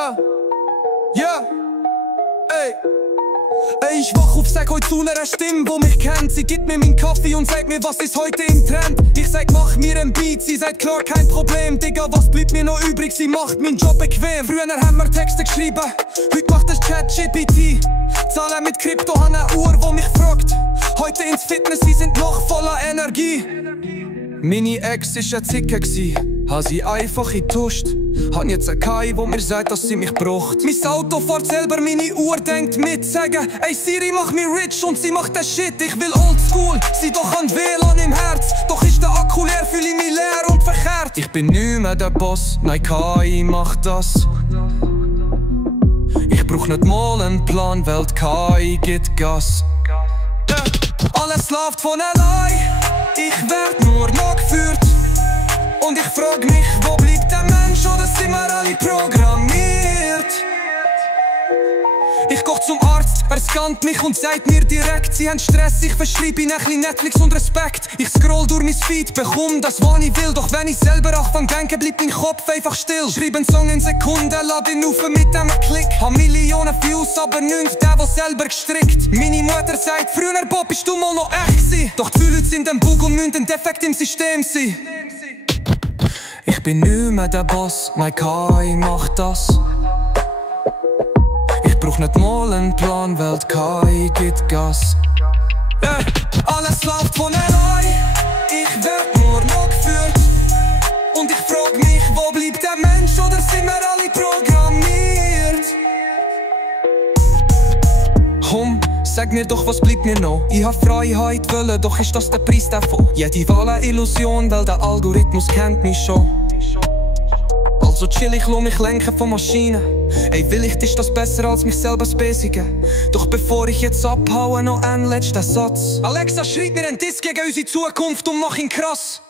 Ja, ja, ey. Ey, ich wach auf, sag heute zu einer Stimme, wo mich kennt. Sie gibt mir meinen Kaffee und sagt mir, was ist heute im Trend. Ich sag, mach mir ein Beat, sie sagt klar, kein Problem. Digga, was bleibt mir noch übrig, sie macht meinen Job bequem. Früher haben wir Texte geschrieben, heute macht das ChatGPT. Zahlen mit Krypto, haben eine Uhr, wo mich fragt. Heute ins Fitness, sie sind noch voller Energie. Meine Ex ist ein Zicke gsi, ha sie einfach getuscht. Han jetzt eine KI, wo mir sagt, dass sie mich braucht. Mein Auto fährt selber, meine Uhr denkt mit. Sagen, ey Siri, mach mich rich und sie macht den Shit. Ich will oldschool, sie doch an WLAN im Herz. Doch ist der Akku leer, fühl ich mich leer und verkehrt. Ich bin nicht mehr der Boss, nein KI macht das. Ich brauch nicht mal einen Plan, weil die KI gibt Gas. Alles läuft von allein, ich werd nur noch geführt. Und ich frag mich, wo bleibt der Mensch, oder sind wir alle programmiert? Ich geh zum Arzt, er scannt mich und sagt mir direkt, sie haben Stress, ich verschreibe ihnen ein bisschen Netflix und Respekt. Ich scroll durch mein Feed, bekomm das, was ich will. Doch wenn ich selber anfange denken, bleibt mein Kopf einfach still. Schreib einen Song in Sekunden, lad ihn auf mit einem Klick. Hab Millionen Views, aber nicht der selber gestrickt. Meine Mutter sagt, früher Bob, bist du mal noch echt gewesen. Doch die Leute sind im Bug und müssen ein Defekt im System sein. Ich bin nicht mehr der Boss, mein KI macht das. Ich brauch nicht mal einen Plan, weil die KI gibt Gas. Alles läuft von allein, ich werd nur noch geführt. Und ich frag mich, wo bleibt der Mensch, oder sind wir alle programmiert? Komm, sag mir doch, was bleibt mir noch? Ich hab Freiheit wollen, doch ist das der Preis davon? Jede Wahl eine Illusion, weil der Algorithmus kennt mich schon. Also chill, ich lass mich lenken von Maschinen. Ey, vielleicht ist das besser als mich selber besiegen. Doch bevor ich jetzt abhaue, noch ein letzter Satz. Alexa, schreib mir einen Diss gegen unsere Zukunft und mach ihn krass.